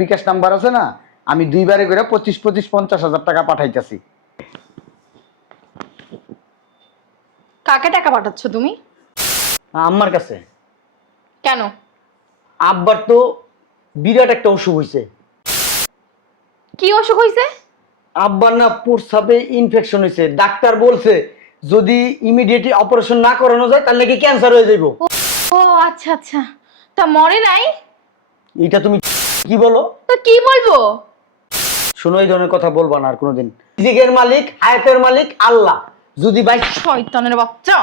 বিকাশ number আছে না, আমি দুইবারে করে 25-50 টাকা পাঠাইতেছি। কাকে টাকা পাঠাচ্ছ তুমি? আম্মার কাছে। কেন? আব্বার তো বিরাট একটা অসুখ হয়েছে। কি অসুখ হয়েছে? আব্বার না প্রস্রাবে ইনফেকশন হয়েছে, ডাক্তার বলছে যদি ইমিডিয়েটলি অপারেশন না করানো যায় তাহলে কি ক্যান্সার হয়ে যাইব। ও আচ্ছা আচ্ছা, তা মরে নাই? এটা তুমি কি বলো? তো কি বলবো? শোনো, এই ধরনের কথা বলবা না আর কোনোদিন। রিজিকের মালিক, হায়াতের মালিক আল্লাহ। যদি ভাই শয়তানের বাচ্চা,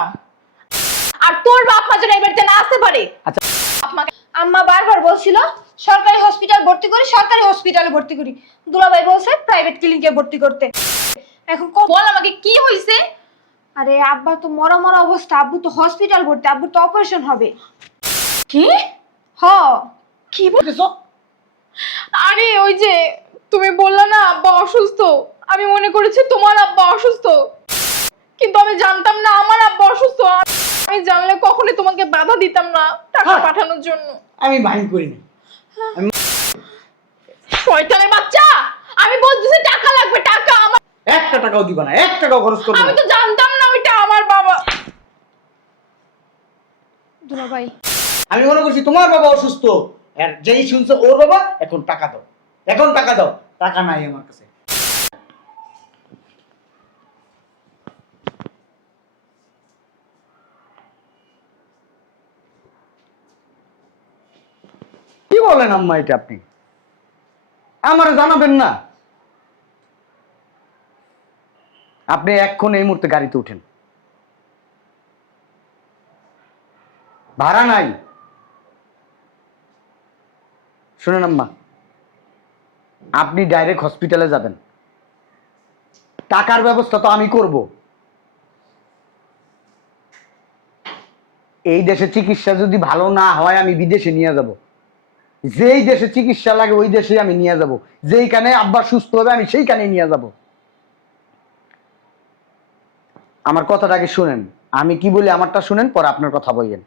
আর তোর বাপ মা যেন এই বাড়িতে না আসতে পারে। আচ্ছা, আম্মা বারবার বলছিল সরকারি হসপিটাল ভর্তি করি, সরকারি হসপিটালে ভর্তি করি। দুলাভাই বলছে প্রাইভেট ক্লিনিকে ভর্তি করতে। এখন বল আমাকে কি হয়েছে? আরে আব্বা তো মরা মরা অবস্থা, আব্বু তো হসপিটাল ভর্তি, আব্বু তো অপারেশন হবে। কি? হ। কি বলছো? আরে ওই যে তুমি বললা না আব্বা অসুস্থ, আমি মনে করেছি তোমার আব্বা অসুস্থ, কিন্তু আমি জানতাম না আমার আব্বা অসুস্থ। আমি জানলে কখনোই তোমাকে বাধা দিতাম না টাকা পাঠানোর জন্য। আমি মাইন্ড করিনি। শয়তানের বাচ্চা, আমি বলতেছি টাকা লাগবে, টাকা আমার। একটা টাকাও দিবা না, 1 টাকাও খরচ করবে আমি না। তো জানতাম না ওইটা আমার বাবা। দুলাভাই আমি মনে করছি তোমার বাবা অসুস্থ, আর যেই শুনছে ওর বাবা, এখন টাকা দাও, এখন টাকা দাও। টাকা নাই আমার কাছে। কি বলেন আম্মা এটা? আপনি আমারে জানাবেন না? আপনি এখন এই মুহূর্তে গাড়িতে উঠেন, ভাড়া নাই। শুনেন আম্মা, আপনি ডাইরেক্ট হসপিটালে যাবেন, টাকার ব্যবস্থা তো আমি করব। এই দেশে চিকিৎসা যদি ভালো না হয় আমি বিদেশে নিয়ে যাব। যেই দেশে চিকিৎসা লাগে ওই দেশে আমি নিয়ে যাব। যেইখানে আব্বা সুস্থ হবে আমি সেইখানে নিয়ে যাব। আমার কথাটা আগে শুনেন, আমি কি বলি আমারটা শুনেন, পরে আপনার কথা বলবেন।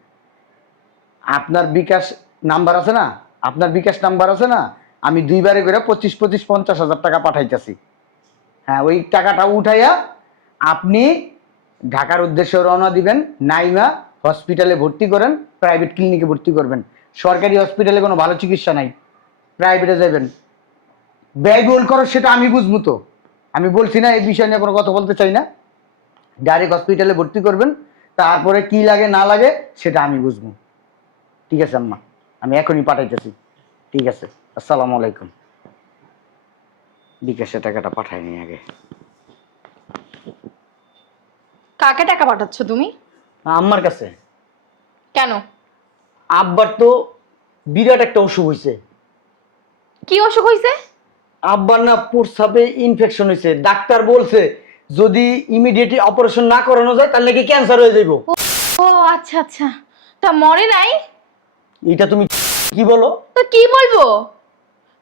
আপনার বিকাশ নাম্বার আছে না, আপনার বিকাশ নাম্বার আছে না, আমি দুইবারে করে 25-50 টাকা পাঠাইতেছি। হ্যাঁ, ওই টাকাটা উঠাইয়া আপনি ঢাকার উদ্দেশ্যে রওনা দিবেন। নাইমা হসপিটালে ভর্তি করেন, প্রাইভেট ক্লিনিকে ভর্তি করবেন। সরকারি হসপিটালে কোনো ভালো চিকিৎসা নাই, প্রাইভেটে যাবেন। ব্যয়বহুল খরচ সেটা আমি বুঝবো তো, আমি বলছি না, এই বিষয় নিয়ে কোনো কথা বলতে চাই না। ডাইরেক্ট হসপিটালে ভর্তি করবেন, তারপরে কি লাগে না লাগে সেটা আমি বুঝবো। ঠিক আছে আম্মা, আমি এখনই পাঠাইতেছি। ঠিক আছে, আসসালামু আলাইকুম। বিকাশে টাকাটা পাঠাইনি আগে। কাকে টাকা পাঠাচ্ছ তুমি? আম্মার কাছে। কেন? আব্বার তো বিরাট একটা অসুখ হয়েছে। কি অসুখ হয়েছে? আব্বার না প্রস্রাবে ইনফেকশন হয়েছে, ডাক্তার বলছে যদি ইমিডিয়েটলি অপারেশন না করানো যায় তাহলে কি ক্যান্সার হয়ে যাইব। ও আচ্ছা আচ্ছা, তা মরে নাই? এটা তুমি কি বলো? তো কি বলবো,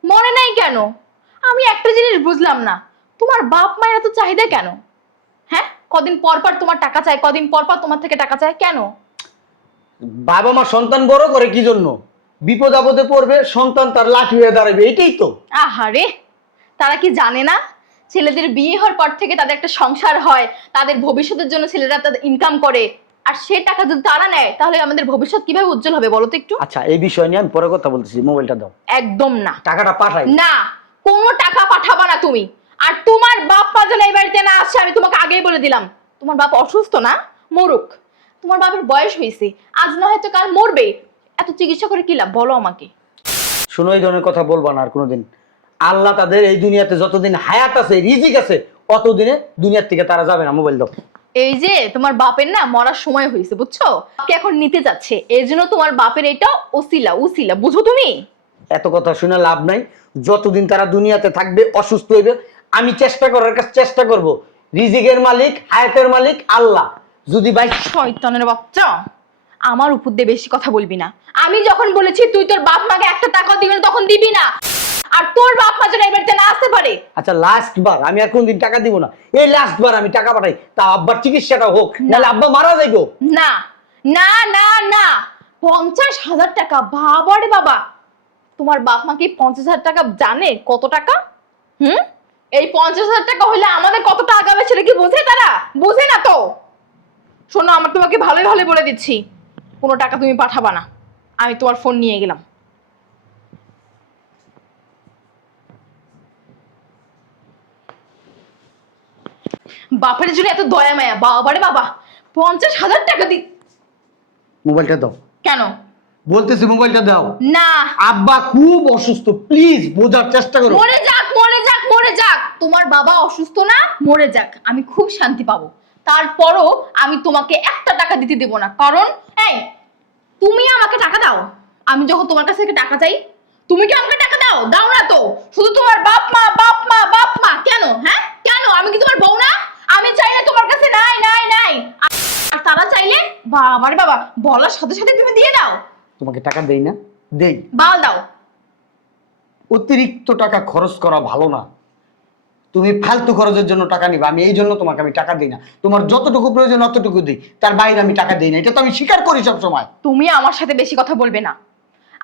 মরে নাই কেন? আমি একটা জিনিস বুঝলাম না, তোমার বাপ মায়ের এত চাহিদা কেন? হ্যাঁ, কদিন পর পর তোমার টাকা চাই, কদিন পর পর তোমার থেকে টাকা চাই কেন? বাবা মা সন্তান বড় করে কি জন্য? বিপদ আপদে পড়বে, সন্তান তার লাঠি হয়ে দাঁড়াবে, এটাই তো। আহারে, তারা কি জানে না ছেলেদের বিয়ে হওয়ার পর থেকে তাদের একটা সংসার হয়, তাদের ভবিষ্যতের জন্য ছেলেরা তাদের ইনকাম করে, আর সে টাকা যদি তারা নেয় তাহলে আমাদের ভবিষ্যৎ কিভাবে উজ্জ্বল হবে বলো তো একটু? আচ্ছা, এই বিষয় নিয়ে আমি পরে কথা বলতেছি, মোবাইলটা দাও। একদম না, টাকাটা পাঠাই না, কোনো টাকা পাঠাবা না তুমি। আর তোমার বাপ মা যেন এই বাড়িতে না আসে, আমি তোমাকে আগেই বলে দিলাম। তোমার বাপ অসুস্থ না, মরুক। তোমার বাপের বয়স হয়েছে, আজ না হয়তো কাল মরবে। এত চিকিৎসা করে কি লাভ বলো আমাকে? শোনো, এই ধরনের কথা বলবা না আর কোনোদিন। আল্লাহ তাদের এই দুনিয়াতে যতদিন হায়াত আছে, রিজিক আছে, অতদিনে দুনিয়ার থেকে তারা যাবে না। মোবাইল দাও। এই যে তোমার বাপের না মরার সময় হয়েছে, বুঝছো? বাপকে এখন নিতে যাচ্ছে, এই জন্য তোমার বাপের এটা উসিলা উসিলা, বুঝো তুমি? এত কথা শুনে লাভ নাই। যতদিন তারা দুনিয়াতে থাকবে, অসুস্থ হইবে, আমি চেষ্টা করার কাছে চেষ্টা করব। রিজিকের মালিক, হায়াতের মালিক আল্লাহ। যদি ভাই শয়তানের বাচ্চা, আমার উপর দিয়ে বেশি কথা বলবি না। আমি যখন বলেছি তুই তোর বাপ মাকে একটা টাকা দিবি না, তখন দিবি না। আর তোর বাপ মা যেন এই বাড়িতে না আসতে পারে। আচ্ছা, লাস্ট বার, আমি আর কোনদিন টাকা দিব না। এই লাস্ট বার আমি টাকা পাঠাই, তা আব্বার চিকিৎসাটা হোক, নাহলে আব্বা মারা যাইবো। না না না না, 50,000 টাকা, বাবা রে বাবা, তোমার বাপ মা কি 50,000 টাকা জানে কত টাকা? এই 50,000 টাকা হলে আমাদের কত টাকা হবে সেটা কি বোঝে তারা? বোঝে না তো। শোনো, আমার তোমাকে ভালোই ভালো বলে দিচ্ছি, কোনো টাকা তুমি পাঠাবা না। আমি তোমার ফোন নিয়ে গেলাম। বাপের জন্য এত দয়া মায়া, বাবারে বাবা, 50,000 টাকা দি। মোবাইলটা দাও। কেন? বলতেছি মোবাইলটা দাও। না, আব্বা খুব অসুস্থ, প্লিজ বোঝার চেষ্টা করো। মরে যাক মরে যাক মরে যাক, তোমার বাবা অসুস্থ না, মরে যাক, আমি খুব শান্তি পাবো। তারপরও আমি তোমাকে একটা টাকা দিতে দেবো না। কারণ এই, তুমি আমাকে টাকা দাও, আমি যখন তোমার কাছ থেকে টাকা চাই, তুমি কি আমাকে টাকা দাও? দাও না তো। শুধু তোমার বাপ মা বাপ মা বাপ মা। কেন? হ্যাঁ কেন? আমি কি তোমার বউ না? আমি চাইলে তোমার কাছে নাই নাই নাই, আর তারা চাইলে বাবারে বাবা বলার সাথে সাথে তুমি দিয়ে দাও। তোমাকে টাকা দেই না? দেই। বাল দাও। অতিরিক্ত টাকা খরচ করা ভালো না। তুমি ফালতু খরচের জন্য টাকা নিবা, আমি এই জন্য তোমাকে আমি টাকা দিই না। তোমার যতটুকু প্রয়োজন অতটুকু দিই, তার বাইরে আমি টাকা দিই না। এটা তো আমি স্বীকার করি সব সময়। তুমি আমার সাথে বেশি কথা বলবে না।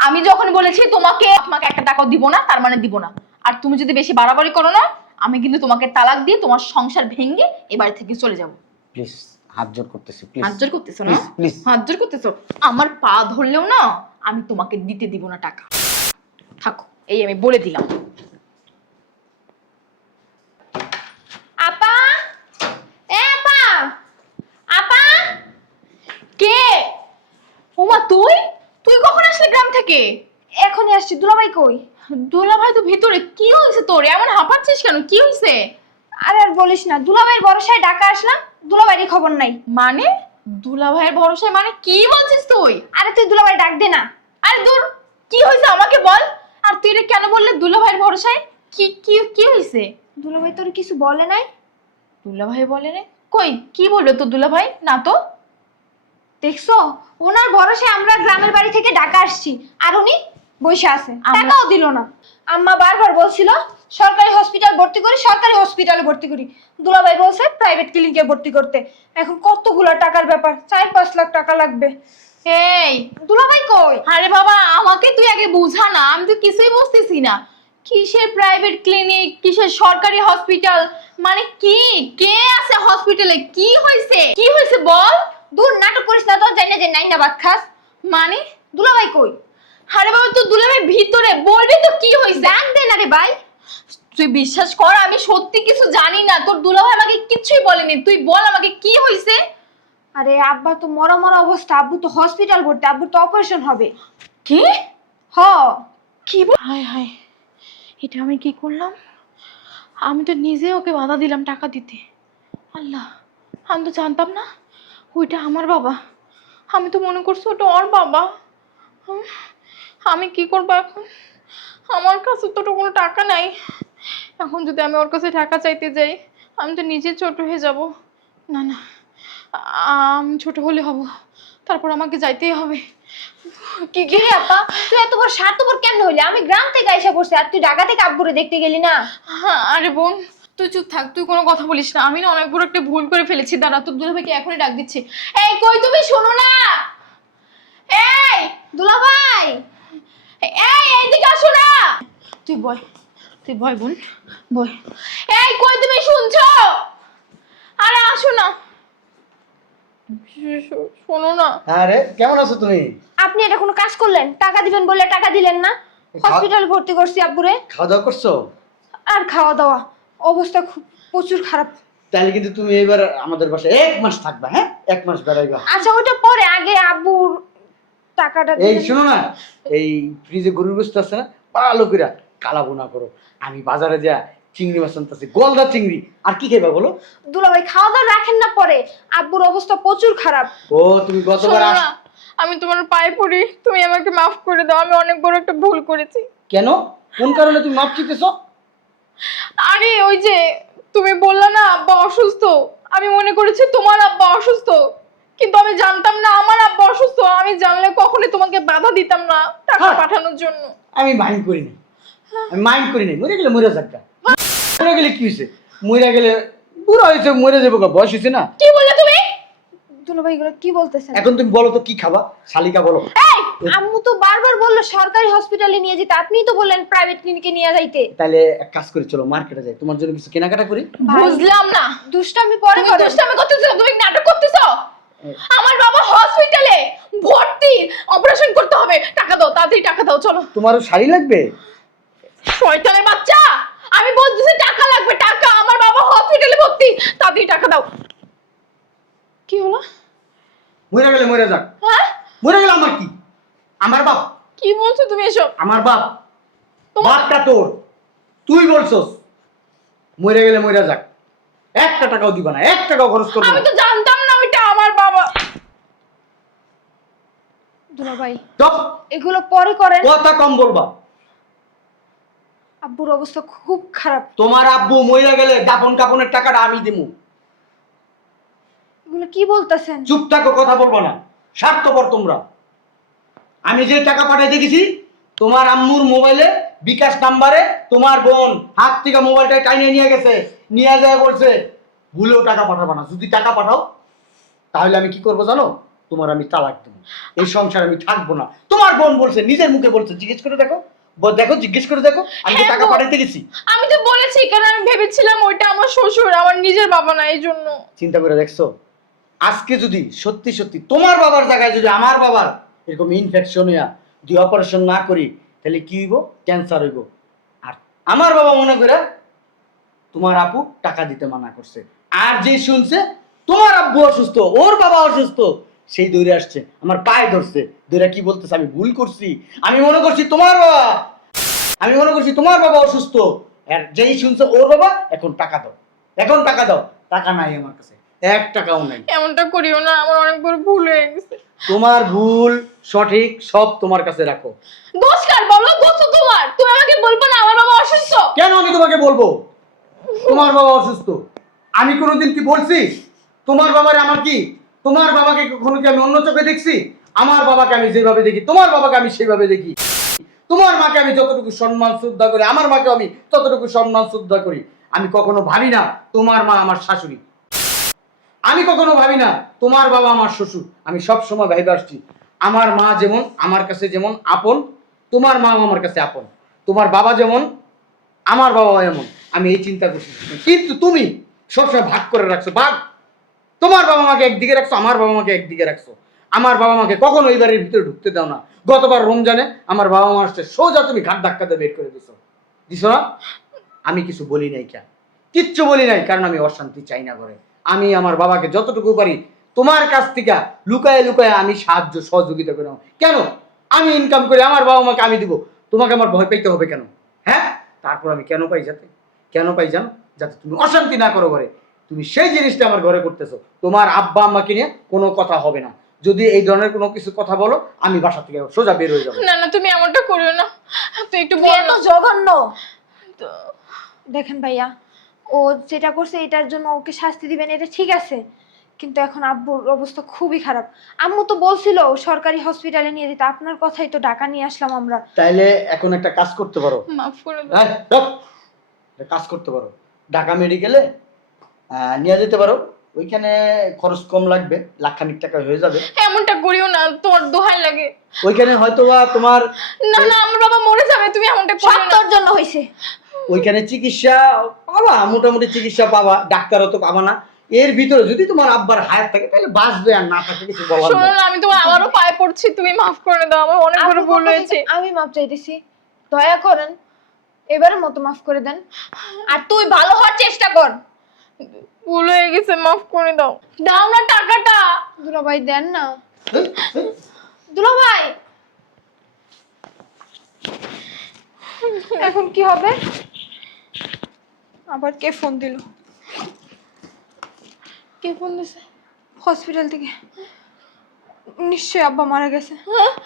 আমি যখন বলেছি তোমাকে একটা টাকাও দিব না, তার মানে দিব না। আর তুমি যদি বেশি বাড়াবাড়ি করো না, আমি কিন্তু তোমাকে তালাক দিয়ে তোমার সংসার ভেঙে এ বাড়ি থেকে চলে যাব। প্লিজ, হাত জোর করতেছি, প্লিজ। হাত জোর করতেছো না? প্লিজ। হাত জোর করতেছো? আমার পা ধরলেও না আমি তোমাকে দিতে দিব না টাকা। থাকো, এই আমি বলে দিলাম। আপা, এ আপা, আপা, কে? ওমা, তুই তুই কখন আসলি গ্রাম থেকে? এখনই আসছি। দুলাভাই কই? দোলা ভাই তো ভিতরে। কি হয়েছে তোর? এমন হাঁপাচ্ছিস কেন? কি হয়েছে? আরে আর বলিস না, দুলাভাইয়ের ভরসায় ঢাকা আসলাম, দুলাভাইয়েরই খবর নাই। মানে দুলা ভাইয়ের ভরসায়? মানে কি বলছিস তুই? আরে তুই দুলাভাই ডাক দে না। আরে দূর, কি হয়েছে আমাকে বল। আর তুই এটা কেন বললে দুলা ভাইয়ের ভরসায়? কি কি কি হয়েছে? দুলাভাই তোর কিছু বলে নাই? দুলা ভাই বলে রে? কই কি বললো তো দুলা ভাই? না তো। দেখছো, ওনার ভরসায় আমরা গ্রামের বাড়ি থেকে ঢাকা আসছি, আর উনি বসে আছে, টাকাও দিল না। আম্মা বারবার বলছিল সরকারি হসপিটাল ভর্তি করি, সরকারি হসপিটালে ভর্তি করি। দুলাভাই বলছে প্রাইভেট ক্লিনিকে ভর্তি করতে। এখন কতগুলো টাকার ব্যাপার, 4-5 লাখ টাকা লাগবে। এই দুলাভাই কই? আরে বাবা, আমাকে তুই আগে বুঝা না, আমি তো কিছুই বুঝতেছি না। কিসের প্রাইভেট ক্লিনিক, কিসের সরকারি হসপিটাল, মানে কি? কে আছে হসপিটালে? কি হয়েছে? কি হয়েছে বল। দূর নাটক করিস না তো, জানি না যে নাই না ভাত খাস। মানে দুলাভাই কই? আরে বাবা, তো দুলা ভাই ভিতরে, বলবি তো কি হয়েছে। ডাক দে না রে ভাই। তুই বিশ্বাস কর, আমি সত্যি কিছু জানি না। তোর দুলা ভাই আমাকে কিছুই বলেনি। তুই বল আমাকে কি হয়েছে। আরে আব্বা তো মরা মরা অবস্থা, আব্বু তো হসপিটাল ভর্তি, আব্বুর তো অপারেশন হবে। কি? হ। কি বল? হায় হায়, এটা আমি কি করলাম? আমি তো নিজে ওকে বাধা দিলাম টাকা দিতে। আল্লাহ, আমি তো জানতাম না ওইটা আমার বাবা। আমি তো মনে করছি ওটা ওর বাবা। আমি কি করবো এখন? আমার কাছে তো কোনো টাকা নাই। এখন যদি আমি ওর কাছে টাকা চাইতে যাই, আমি তো নিজে ছোট হয়ে যাব। না না, আমি ছোট হলে হব, তারপর আমাকে যাইতেই হবে। কি কি রে আপা, তুই এত বড় স্বার্থপর কেন হইলি? আমি গ্রাম থেকে আইসা পড়ছি, আর তুই ঢাকা থেকে আব্বুরে দেখতে গেলি না? আরে বোন, তুই চুপ থাক, তুই কোনো কথা বলিস না। আমি না অনেক বড় একটা ভুল করে ফেলেছি। দাঁড়া, তোর দুলাভাইকে এখনই ডাক দিচ্ছি। এই কই তুমি, শোনো না? এই দুলাভাই, এইদিকে আসো না। তুই বয়, তুই বয় বোন, বয়। এই কই তুমি, শুনছো? আরে আসো না, শোনো না। আরে কেমন আছো তুমি? আপনি এটা কোনো কাজ করলেন? টাকা দিবেন বললে টাকা দিলেন না। হসপিটালে ভর্তি করছি আব্বুরে। খাওয়া দাওয়া করছো? আর খাওয়া দাওয়া অবস্থা খুব প্রচুর খারাপ। তাহলে কিন্তু তুমি এবার আমাদের বাসায় 1 মাস থাকবা। হ্যাঁ, 1 মাস বেড়াইবা। আচ্ছা ওইটা পরে, আগে আব্বুর টাকাটা এই দিবেন। শোনো না, এই ফ্রিজে গরুর গোশত আছে না, ভালো করে কালা বোনা করো। আমি বাজারে যা চিংড়ি মাছ আনতেছি, গলদা চিংড়ি। আর কি খাইবা বলো? দুলাভাই খাওয়া দাওয়া রাখেন না পরে, আব্বুর অবস্থা প্রচুর খারাপ। ও তুমি গতবার শোনো না, আমি তোমার পায়ে পড়ি, তুমি আমাকে মাফ করে দাও। আমি অনেক বড় একটা ভুল করেছি। কেন? কোন কারণে তুমি মাপ চাইতেছো? আরে ওই যে তুমি বললা না আব্বা অসুস্থ, আমি মনে করেছি তোমার আব্বা অসুস্থ, কিন্তু আমি জানতাম না আমার আব্বা অসুস্থ। আমি জানলে কখনোই তোমাকে বাধা দিতাম না টাকা হ্যাঁ। পাঠানোর জন্য। আমি মাইন্ড করিনি, আমি মাইন্ড করিনি। মরে গেলে মরে যাক, মরে গেলে কি হয়েছে? মরে গেলে বুড়া হয়েছে, মরে যাবো, বয়স হয়েছে না। কি বললে তুমি? দুলাভাই এগুলো কি বলতেছেন? এখন তুমি বলো তো কি খাবা, শালিকা বলো। এই আম্মু তো বারবার বললো সরকারি হসপিটালে নিয়ে যেতে, আপনিই তো বললেন প্রাইভেট ক্লিনিকে নিয়ে যাইতে। তাহলে এক কাজ করি, চলো মার্কেটে যাই, তোমার জন্য কিছু কেনাকাটা করি। বুঝলাম না, দুষ্টামি পরে তুমি করে। দুষ্টামি করতেছো, তুমি নাটক করতেছো। আমার বাবা হসপিটালে ভর্তি, অপারেশন করতে হবে, টাকা দাও, তাড়াতাড়ি টাকা দাও, চলো। তোমারও শাড়ি লাগবে? শয়তানের বাচ্চা, আমি বলতেছি টাকা লাগবে, টাকা। আমার বাবা হসপিটালে ভর্তি, তাড়াতাড়ি টাকা দাও। কি হলো? মরে গেলে মরে যাক। হ্যাঁ, মরে গেলে আমার কি? আমার বাপ। কি বলছো তুমি এসব? আমার বাপ। বাপটা তোর, তুই বলছস। মরে গেলে মরে যাক, একটা টাকাও দিবা না, এক টাকাও খরচ করবো আমি না। তো জানতাম না ওইটা আমার বাবা। দুলাভাই চুপ, এগুলো পরে করেন। কথা কম বলবা। আব্বুর অবস্থা খুব খারাপ। তোমার আব্বু মরে গেলে দাপন কাপনের টাকাটা আমি দিমু। এগুলো কি বলতেছেন? চুপ থাকো, কথা বলবো না, স্বার্থপর তোমরা। আমি যে টাকা পাঠাই দেখেছি তোমার আম্মুর মোবাইলে বিকাশ নাম্বারে, তোমার বোন হাত থেকে মোবাইলটা টাইনে নিয়ে গেছে, নিয়ে যায় বলছে ভুলেও টাকা পাঠাবো না। যদি টাকা পাঠাও তাহলে আমি কি করবো জানো? তোমার আমি তালাক দেবো, এই সংসার আমি থাকবো না। তোমার বোন বলছে, নিজের মুখে বলছে, জিজ্ঞেস করে দেখো, দেখো জিজ্ঞেস করে দেখো, আমি যে হ্যাঁ টাকা গো। পাঠাইতে গেছি। আমি তো বলেছি, কারণ আমি ভেবেছিলাম ওইটা আমার শ্বশুর, আমার নিজের বাবা না, এই জন্য। চিন্তা করে দেখছো, আজকে যদি সত্যি সত্যি তোমার বাবার জায়গায় যদি আমার বাবার এরকম ইনফেকশন হইয়া যদি অপারেশন না করি, তাহলে কি হইব? ক্যান্সার হইব। আর আমার বাবা মনে করে তোমার আপু টাকা দিতে মানা করছে, আর যে শুনছে তোমার আব্বু অসুস্থ, ওর বাবা অসুস্থ, সেই দৌড়ে আসছে, আমার পায়ে ধরছে, দৌড়ে কি বলতেছে, আমি ভুল করছি, আমি মনে করছি তোমার বাবা, আমি মনে করছি তোমার বাবা অসুস্থ। আর যেই শুনছে ওর বাবা, এখন টাকা দাও, এখন টাকা দাও। টাকা নাই আমার কাছে, এক টাকাও নাই। এমনটা করিও না, আমার অনেক বড় ভুল হয়ে গেছে। তোমার ভুল সঠিক সব তোমার কাছে রাখো। দোষ কার বলো? দোষ তো তোমার। তুমি আমাকে বলবো না আমার বাবা অসুস্থ? কেন আমি তোমাকে বলবো তোমার বাবা অসুস্থ? আমি কোনোদিন কি বলছি তোমার বাবারে আমার কি? তোমার বাবাকে কখনো কি আমি অন্য চোখে দেখছি? আমার বাবাকে আমি যেভাবে দেখি তোমার বাবাকে আমি সেইভাবে দেখি। তোমার মাকে আমি যতটুকু সম্মান শ্রদ্ধা করি, আমার মাকে আমি ততটুকু সম্মান শ্রদ্ধা করি। আমি কখনো ভাবি না তোমার মা আমার শাশুড়ি, আমি কখনো ভাবি না তোমার বাবা আমার শ্বশুর। আমি সব সময় ভাইবে আসছি আমার মা যেমন আমার কাছে যেমন আপন, তোমার মা আমার কাছে আপন। তোমার বাবা যেমন আমার বাবা এমন, আমি এই চিন্তা করছি। কিন্তু তুমি সবসময় ভাগ করে রাখছো, ভাগ। তোমার বাবা মাকে একদিকে রাখছো, আমার বাবা মাকে একদিকে রাখছো। আমার বাবা মাকে কখনো এই বাড়ির ভিতরে ঢুকতে দাও না। গতবার রমজানে আমার বাবা মা আসছে, সোজা তুমি ঘাট ধাক্কাতে বের করে দিছো না? আমি কিছু বলি নাই, কেন কিচ্ছু বলি নাই, কারণ আমি অশান্তি চাই না করে। আমি আমার বাবাকে যতটুকু পারি তোমার কাছ থেকে লুকায় লুকায় আমি সাহায্য সহযোগিতা করে নাও। কেন? আমি ইনকাম করে আমার বাবা মাকে আমি দিব, তোমাকে আমার ভয় পাইতে হবে কেন? হ্যাঁ, তারপর আমি কেন পাই? কেন পাই জানো? যাতে তুমি অশান্তি না করো ঘরে। তুমি সেই জিনিসটা আমার ঘরে করতেছো। তোমার আব্বা আম্মাকে নিয়ে কোনো কথা হবে না। যদি এই ধরনের কোনো কিছু কথা বলো, আমি বাসা থেকে সোজা বের হয়ে যাবো। না না, তুমি এমনটা করিও না, তুই একটু তুমি বল এত না। জঘন্য। তো দেখেন ভাইয়া, ও যেটা করছে এটার জন্য ওকে শাস্তি দিবেন, এটা ঠিক আছে, কিন্তু এখন আব্বুর অবস্থা খুবই খারাপ। আম্মু তো বলছিল সরকারি হসপিটালে নিয়ে যেতে, আপনার কথাই তো ঢাকা নিয়ে আসলাম আমরা। তাইলে এখন একটা কাজ করতে পারো, মাফ করে দাও। একটা কাজ করতে পারো, ঢাকা মেডিকেলে নিয়ে যেতে পারো। ওইখানে খরচ কম লাগবে, লাখখানিক টাকা হয়ে যাবে। এমনটা করিও না, তোমার দোহাই লাগে। ওইখানে হয়তো বা তোমার না না, আমার বাবা মরে যাবে, তুমি এমনটা সব করিও না। তোর জন্য হয়েছে। ওইখানে চিকিৎসা পাবা, মোটামুটি চিকিৎসা পাবা, ডাক্তারও তো পাবা না। এর ভিতরে যদি তোমার আব্বার হায়াত থাকে তাহলে বাঁচবে, আর না থাকে কিছু বলার শোনো নেই। না, আমি তোমার আবারও পায়ে পড়ছি, তুমি মাফ করে দাও, আমার অনেক বড় আব্বুর ভুল পক্ষ হয়েছে। থেকে আমি মাপ চাইতেছি, দয়া করেন, এবারের মতো মাফ করে দেন। আর তুই ভালো হওয়ার চেষ্টা কর। ভুল হয়ে গেছে, মাফ করে দাও। দাও না টাকাটা। দুলাভাই দেন না। দুলাভাই এখন কি হবে? আবার কে ফোন দিল? কে ফোন দিছে? হসপিটাল থেকে। নিশ্চয়ই আব্বা মারা গেছে।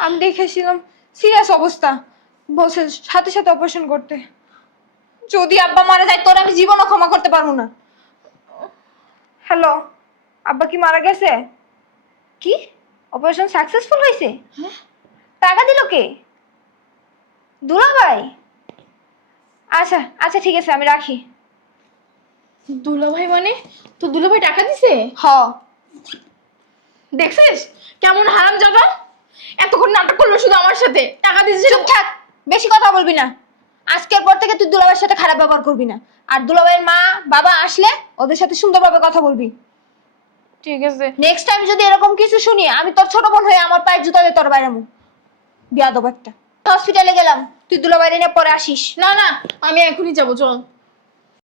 আমি দেখেছিলাম সিরিয়াস অবস্থা, বলছে সাথে সাথে অপারেশন করতে। যদি আব্বা মারা যায় তোর আমি জীবনও ক্ষমা করতে পারবো না। হ্যালো, আব্বা কি মারা গেছে? কি অপারেশন সাকসেসফুল হয়েছে? টাকা দিল কে? দুলাভাই? আচ্ছা আচ্ছা ঠিক আছে, আমি রাখি। দুলাভাই মানে? তো দুলাভাই টাকা দিছে? হ। দেখছিস কেমন হারামজাদা? এতক্ষণ নাটক করলো শুধু আমার সাথে, টাকা দিয়েছে। চুপ থাক, বেশি কথা বলবি না। আজকের পর থেকে তুই দুলাভাইয়ের সাথে খারাপ ব্যবহার করবি না। আর দুলাভাইয়ের মা বাবা আসলে ওদের সাথে সুন্দরভাবে কথা বলবি। ঠিক আছে। নেক্সট টাইম যদি এরকম কিছু শুনি, আমি তোর ছোট বোন হয়ে আমার পায়ের জুতা দিয়ে তোর বাইরে মু বিয়াদব একটা। হসপিটালে গেলাম, তুই দুলাভাইয়ের নিয়ে পরে আসিস। না না, আমি এখনই যাবো, চল।